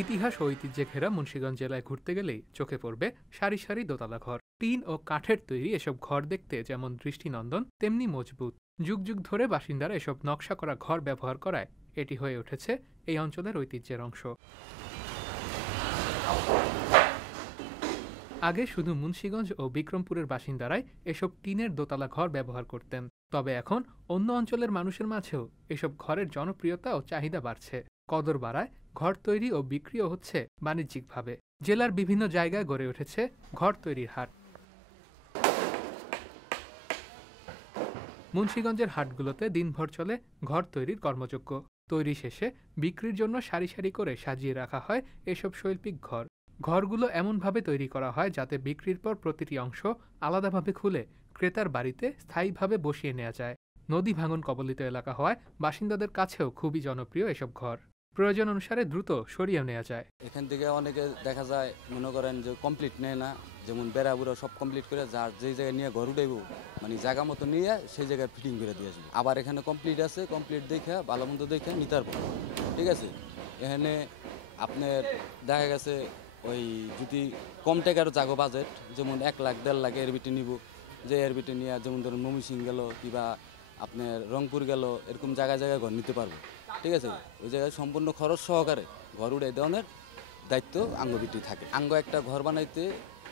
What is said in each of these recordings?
ইতিহাস ও ঐতিহ্যে ঘেরা মুন্সিগঞ্জ জেলায় ঘুরতে গেলেই চোখে পড়বে সারি সারি দোতলা ঘর। টিন ও কাঠের তৈরি এসব ঘর দেখতে যেমন দৃষ্টিনন্দন তেমনি মজবুত। যুগ যুগ ধরে বাসিন্দারা এসব নকশা করা ঘর ব্যবহার করায় এটি হয়ে উঠেছে এই অঞ্চলের ঐতিহ্যের অংশ। আগে শুধু মুন্সিগঞ্জ ও বিক্রমপুরের বাসিন্দারাই এসব টিনের দোতলা ঘর ব্যবহার করতেন, তবে এখন অন্য অঞ্চলের মানুষের মাঝেও এসব ঘরের জনপ্রিয়তা ও চাহিদা বাড়ছে। কদর বাড়ায় ঘর তৈরি ও বিক্রিও হচ্ছে বাণিজ্যিকভাবে। জেলার বিভিন্ন জায়গায় গড়ে উঠেছে ঘর তৈরির হাট। মুন্সিগঞ্জের হাটগুলোতে দিনভর চলে ঘর তৈরির কর্মযজ্ঞ। তৈরি শেষে বিক্রির জন্য সারি সারি করে সাজিয়ে রাখা হয় এসব শৈল্পিক ঘর। ঘরগুলো এমনভাবে তৈরি করা হয় যাতে বিক্রির পর প্রতিটি অংশ আলাদাভাবে খুলে ক্রেতার বাড়িতে স্থায়ীভাবে বসিয়ে নেওয়া যায়। নদী ভাঙন কবলিত এলাকা হওয়ায় বাসিন্দাদের কাছেও খুবই জনপ্রিয় এসব ঘর। প্রয়োজন অনুসারে দ্রুত সরিয়ে নেওয়া যায়। এখান থেকে অনেকে দেখা যায় মনে করেন যে কমপ্লিট নেয় না, যেমন বেড়া বুড়া সব কমপ্লিট করে যার যেই জায়গায় নিয়ে ঘর উঠাইব মানে জায়গা মতো নিয়ে সেই জায়গায় ফিটিং করে দিয়ে আসবে। আবার এখানে কমপ্লিট আছে, কমপ্লিট দেখে ভালো মন্দ দেখে নিতে পারবো। ঠিক আছে, এখানে আপনার দেখা গেছে ওই যদি কম টাকার জাগো বাজেট, যেমন 1 লাখ 1.5 লাখ এর ভিতরে নিব, যে এর ভিতরে নিয়ে যেমন ধরুন ময়মনসিংহ গেল কিংবা আপনার রংপুর গেল, এরকম জায়গায় জায়গায় ঘর নিতে পারবো। ঠিক আছে, ওই জায়গায় সম্পূর্ণ খরচ সহকারে ঘর উড়াই দেওয়ার দায়িত্ব আঙ্গ ভিতরে থাকে। আঙ্গ একটা ঘর বানাইতে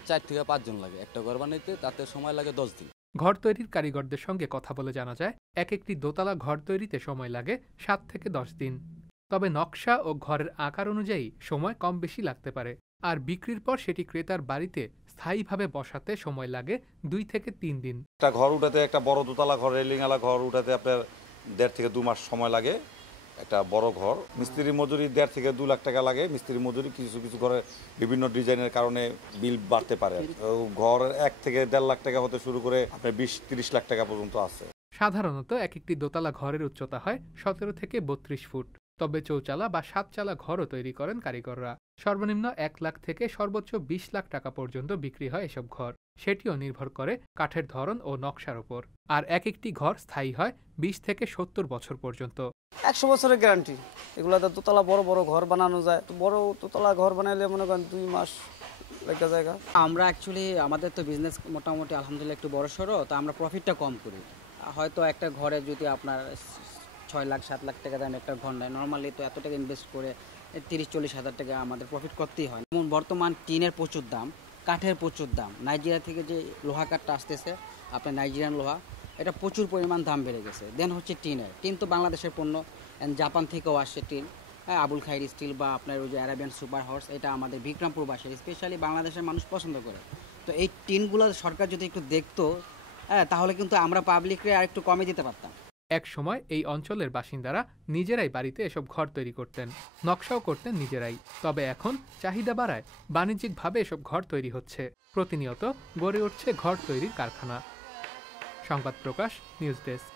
4 থেকে 5 জন লাগে, একটা ঘর বানাইতে তাতে সময় লাগে 10 দিন। ঘর তৈরির কারিগরদের সঙ্গে কথা বলে জানা যায় একটি দোতলা ঘর তৈরিতে সময় লাগে 7 থেকে 10 দিন। তবে নকশা ও ঘরের আকার অনুযায়ী সময় কম বেশি লাগতে পারে। আর বিক্রির পর সেটি ক্রেতার বাড়িতে স্থায়ীভাবে বসাতে সময় লাগে 2 থেকে 3 দিন। একটা ঘর উঠাতে, একটা বড় দোতলা ঘর, রেলিংওয়ালা ঘর উঠাতে আপনার 1.5 থেকে 2 মাস সময় লাগে। একটা বড় ঘর মিস্ত্রি মজুরি 1.5 থেকে 2 লাখ টাকা লাগে। মিস্ত্রি মজুরি কিছু কিছু ঘরে বিভিন্ন ডিজাইনের কারণে বিল বাড়তে পারে। ঘর 1 থেকে 1.5 লাখ টাকা হতে শুরু করে আপনার 20-30 লাখ টাকা পর্যন্ত আছে। সাধারণত একটি দোতলা ঘরের উচ্চতা হয় 17 থেকে 32 ফুট। তবে চৌচালা বা 7 চালা ঘরও তৈরি করেন কারিগররা। সর্বনিম্ন 1 লাখ থেকে সর্বোচ্চ 20 লাখ টাকা পর্যন্ত বিক্রি হয় এসব ঘর। সেটিও নির্ভর করে কাঠের ধরন ও নকশার উপর। আর একটি ঘর স্থায়ী হয় 20 থেকে 70 বছর পর্যন্ত। 100 বছরের গ্যারান্টি। এগুলাতে দোতলা বড় বড় ঘর বানানো যায়। বড় দোতলা ঘর বানাইলে মনে করেন 2 মাস লেগে যায়। আমরা অ্যাকচুয়ালি আমাদের তো বিজনেস মোটামুটি আলহামদুলিল্লাহ একটু বড় সড়ো, তো আমরা প্রফিটটা কম করি। হয়তো একটা ঘরে যদি আপনার 6 লাখ 7 লাখ টাকা দাম একটা ঘর নেয়, নর্মালি তো এত টাকা ইনভেস্ট করে 30-40 হাজার টাকা আমাদের প্রফিট করতেই হয়। যেমন বর্তমান টিনের প্রচুর দাম, কাঠের প্রচুর দাম। নাইজেরিয়া থেকে যে লোহা কাঠটা আসতেছে, আপনার নাইজেরিয়ান লোহা, এটা প্রচুর পরিমাণ দাম বেড়ে গেছে। দেন হচ্ছে টিন তো বাংলাদেশের পণ্য, জাপান থেকেও আসছে টিন। আবুল খাইর স্টিল বা আপনার ওই যে অ্যারাবিয়ান সুপার হর্স, এটা আমাদের বিক্রমপুর বাসায় স্পেশালি বাংলাদেশের মানুষ পছন্দ করে। তো এই টিনগুলো সরকার যদি একটু দেখতো, তাহলে কিন্তু আমরা পাবলিকরে আর একটু কমে দিতে পারতাম। এক সময় এই অঞ্চলের বাসিন্দারা নিজেরাই বাড়িতে এসব ঘর তৈরি করতেন, নকশাও করতেন নিজেরাই। তবে এখন চাহিদা বাড়ায় বাণিজ্যিকভাবে এসব ঘর তৈরি হচ্ছে। প্রতিনিয়ত গড়ে উঠছে ঘর তৈরির কারখানা। সংবাদ প্রকাশ, নিউজ ডেস্ক।